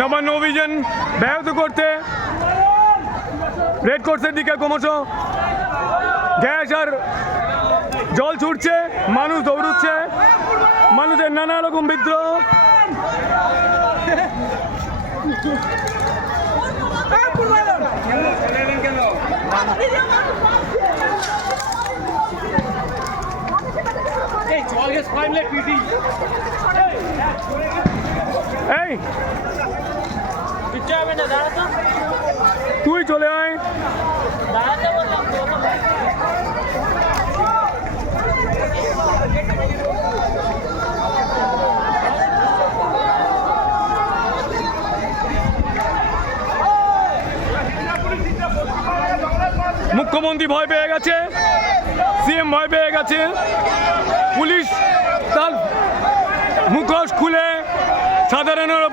নবান্ন অভিযান ব্যাহত করতে রেড কোর্সের দিকে ক্রমশ গ্যাস আর জল ছুটছে, মানুষ দৌড়ুচ্ছে, মানুষের নানা রকম বিদ্রোহ। এই তুই চলে আয়। মুখ্যমন্ত্রী ভয় পেয়ে গেছে, সিএম ভয় পেয়ে গেছে, পুলিশ তার মুখোশ খুলে সাধারণের ওপর